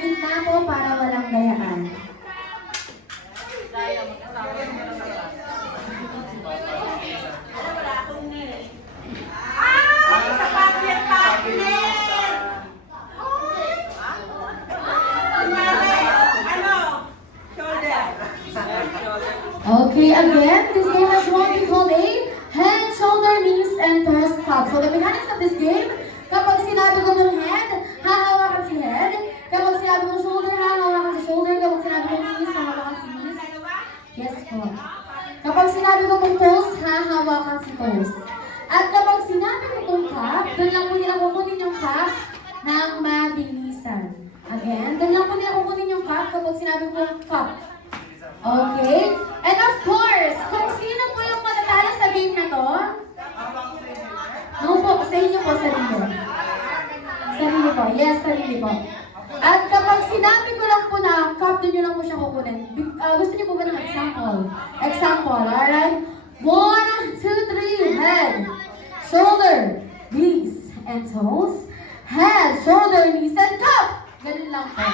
gitna po para walang gayaan. Okay, again, this game is what we call a head, shoulder, knees, and toes cup. So the mechanics of this game, kapag sinabi ko mong head, hahawakan si head. Kapag sinabi mong shoulder, hahawakan si shoulder. Kapag sinabi mong knees, hahawakan si knees. Yes po. Kapag sinabi ko mong toes, hahawakan si toes. At kapag sinabi ko mong cup, doon lang po nila kukunin yung cup ng mabilisan. Again, doon lang po nila kukunin yung cup kapag sinabi ko mong cup. Okay? And of course, kung sino po yung matatalo sa game na to, no po, sa inyo po, sarili. Sarili po, yes, sarili po. At kapag sinabi ko lang po na cup, doon nyo lang po siya kukunin. Gusto niyo po ba ng example? Example, alright? 1, 2, 3, head, shoulder, knees, and toes. Head, shoulder, knees, and cup! Ganun lang po.